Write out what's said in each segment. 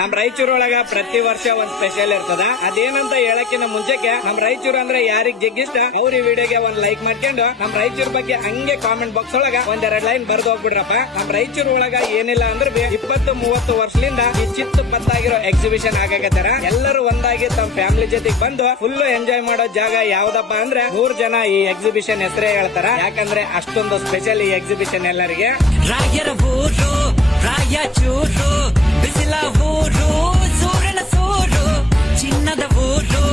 ನಮ್ ರಾಯಚೂರೊಳಗ ಪ್ರತಿ ವರ್ಷ ಒಂದ್ ಸ್ಪೆಷಲ್ ಇರ್ತದ. ಅದೇನಂತ ಹೇಳಕ್ಕಿನ ಮುಂಚೆಗೆ ನಮ್ ರಾಯಚೂರ್ ಅಂದ್ರೆ ಯಾರಿಗ್ ಜಗ್ಗಿಷ್ಟ ಅವ್ರ ಈ ವಿಡಿಯೋಗೆ ಒಂದ್ ಲೈಕ್ ಮಾಡ್ಕೊಂಡು ನಮ್ ರಾಯಚೂರ್ ಬಗ್ಗೆ ಹಂಗೆ ಕಾಮೆಂಟ್ ಬಾಕ್ಸ್ ಒಳಗ ಒಂದೆರಡು ಲೈನ್ ಬರ್ದು ಹೋಗ್ಬಿಡ್ರಪ್ಪ. ನಮ್ ರಾಯಚೂರ್ ಒಳಗ ಏನಿಲ್ಲ ಅಂದ್ರೆ 20-30 ವರ್ಷದಿಂದ ಈ ಚಿತ್ತ ಪತ್ತಾಗಿರೋ ಎಕ್ಸಿಬಿಷನ್ ಆಗಕತ್ತಾರ. ಎಲ್ಲರೂ ಒಂದಾಗಿ ತಮ್ಮ ಫ್ಯಾಮಿಲಿ ಜೊತೆಗೆ ಬಂದು ಫುಲ್ ಎಂಜಾಯ್ ಮಾಡೋ ಜಾಗ ಯಾವ್ದಪ್ಪ ಅಂದ್ರೆ 100 ಜನ ಈ ಎಕ್ಸಿಬಿಷನ್ ಹೆಸರೇ ಹೇಳ್ತಾರ. ಯಾಕಂದ್ರೆ ಅಷ್ಟೊಂದು ಸ್ಪೆಷಲ್ ಈ ಎಕ್ಸಿಬಿಷನ್ ಎಲ್ಲರಿಗೆ. ರಾಯರ ಊರು ರಾಯಚೂರು, ಬಿಸಿಲ ಊರು, ಸೂರ್ಯನ ಸೂರು, ಚಿನ್ನದ ಊರು,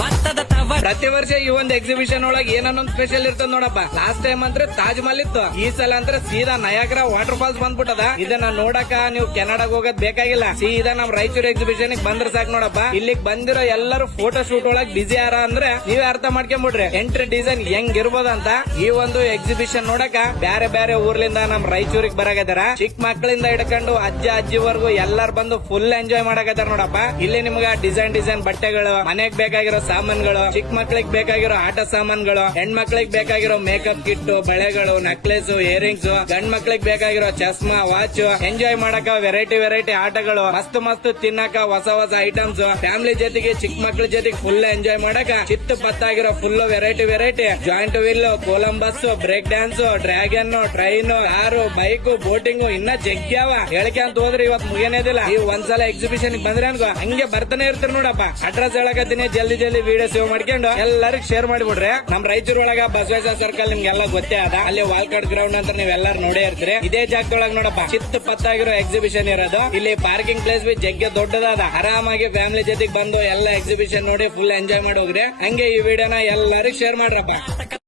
ಭತ್ತದ ತವ. ಪ್ರತಿ ವರ್ಷ ಈ ಒಂದು ಎಕ್ಸಿಬಿಷನ್ ಒಳಗೆ ಏನನ್ನೊಂದು ಸ್ಪೆಷಲ್ ಇರ್ತದ ನೋಡಪ್ಪ. ಲಾಸ್ಟ್ ಟೈಮ್ ಅಂದ್ರೆ ತಾಜ್ ಮಹಲ್ ಇತ್ತು, ಈ ಸಲ ಅಂದ್ರೆ ಸೀದಾ ನಯಾಗ್ರಾ ವಾಟರ್ ಫಾಲ್ಸ್ ಬಂದ್ಬಿಟ್ಟದ. ಇದನ್ನ ನೋಡಕ ನೀವು ಕೆನಡಾಗ ಹೋಗೋದ್ ಬೇಕಾಗಿಲ್ಲ, ಸೀದಾ ನಮ್ ರಾಯಚೂರು ಎಕ್ಸಿಬಿಷನ್ ಬಂದ್ರೆ ಸಾಕು ನೋಡಪ್ಪ. ಇಲ್ಲಿಗೆ ಬಂದಿರೋ ಎಲ್ಲರೂ ಫೋಟೋ ಶೂಟ್ ಒಳಗ್ ಬಿಜಿ ಯಾರ ಅಂದ್ರೆ ನೀವೇ ಅರ್ಥ ಮಾಡ್ಕೊಂಡ್ಬಿಡ್ರಿ ಎಂಟ್ರಿ ಡಿಸೈನ್ ಹೆಂಗ್ ಇರ್ಬೋದಂತ. ಈ ಒಂದು ಎಕ್ಸಿಬಿಷನ್ ನೋಡಕ ಬ್ಯಾರೆ ಬ್ಯಾರೆ ಊರ್ಲಿಂದ ನಮ್ ರಾಯಚೂರಿಗೆ ಬರಾಕತ್ತಾರ. ಚಿಕ್ಕ ಮಕ್ಕಳಿಂದ ಹಿಡ್ಕೊಂಡು ಅಜ್ಜ ಅಜ್ಜಿವರೆಗೂ ಎಲ್ಲಾರು ಬಂದು ಫುಲ್ ಎಂಜಾಯ್ ಮಾಡಕತ್ತಾರ ನೋಡಪ್ಪ. ಇಲ್ಲಿ ನಿಮ್ಗ ಡಿಸೈನ್ ಬಟ್ಟೆಗಳು, ಮನೆಗ್ ಬೇಕಾಗಿರೋ ಸಾಮಾನ್ಗಳು, ಚಿಕ್ಕ ಮಕ್ಕಳಿಗೆ ಬೇಕಾಗಿರೋ ಆಟ ಸಾಮಾನ್ಗಳು, ಹೆಣ್ಮಕ್ಳಿಗೆ ಬೇಕಾಗಿರೋ ಮೇಕಪ್ ಕಿಟ್, ಬಳೆಗಳು, ನೆಕ್ಲೆಸ್, ಇಯರಿಂಗ್ಸ್, ಗಂಡ್ ಮಕ್ಳಿಗೆ ಬೇಕಾಗಿರೋ ಚಸ್ಮಾ, ವಾಚ್, ಎಂಜಾಯ್ ಮಾಡಕ ವೆರೈಟಿ ಆಟಗಳು, ಮಸ್ತ್ ತಿನ್ನಕ ಹೊಸ ಐಟಮ್ಸ್, ಫ್ಯಾಮಿಲಿ ಜೊತೆಗೆ ಚಿಕ್ಕ ಮಕ್ಳ ಜೊತೆಗೆ ಫುಲ್ ಎಂಜಾಯ್ ಮಾಡಕ ಚಿತ್ತ ಪತ್ತಾಗಿರೋ full variety giant wheel, Columbus, break dance, dragon, train, car, bike, boating ಇನ್ನ ಜಗ್ಗ್ಯಾವ. ಹೇಳಿಕೆ ಅಂತ ಹೋದ್ರೆ ಇವತ್ತು ಮುಗಿಯನೇದಿಲ್ಲ. ಈ ಒಂದ್ಸಲ ಎಕ್ಸಿಬಿಷನ್ ಬಂದ್ರೆ ಅನ್ಕೋ ಹಂಗೆ ಬರ್ತಾನೆ ಇರ್ತೀರಿ ನೋಡಪ್ಪ. ಅಡ್ರೆಸ್ ಹೇಳಕತ್ತೀನಿ, ಜಲ್ದಿ ವಿಡಿಯೋ ಸೇವ್ ಮಾಡ್ಕೊಂಡು ಎಲ್ಲರಿಗೂ ಶೇರ್ ಮಾಡಿಬಿಡ್ರಿ. ನಮ್ ರಾಯಚೂರ್ ಒಳಗ ಬಸವೇಶ್ವರ ಸರ್ಕಲ್ ನಿಮ್ಗೆಲ್ಲ ಗೊತ್ತೇ ಅದ. ಅಲ್ಲಿ ವಾಲ್ಕಾಡ್ ಗ್ರೌಂಡ್ ಅಂತ ನೀವೆಲ್ಲರೂ ನೋಡೇ ಇರ್ತೀರಿ. ಇದೇ ಜಾಗದೊಳಗ ನೋಡಪ್ಪ ಚಿತ್ತ ಪತ್ತಾಗಿರೋ ಎಕ್ಸಿಬಿಷನ್ ಇರೋದು. ಇಲ್ಲಿ ಪಾರ್ಕಿಂಗ್ ಪ್ಲೇಸ್ ಬಿ ಜಗ್ಗೆ ದೊಡ್ಡದಾದ. ಆರಾಮಾಗಿ ಫ್ಯಾಮಿಲಿ ಜೊತೆಗೆ ಬಂದು ಎಲ್ಲ ಎಕ್ಸಿಬಿಷನ್ ನೋಡಿ ಫುಲ್ ಎಂಜಾಯ್ ಮಾಡಿ ಹೋಗ್ರಿ. ಹಂಗೆ ಈ ವಿಡಿಯೋನ ಎಲ್ಲರಿಗೂ ಶೇರ್ ಮಾಡ್ರಪ್ಪ.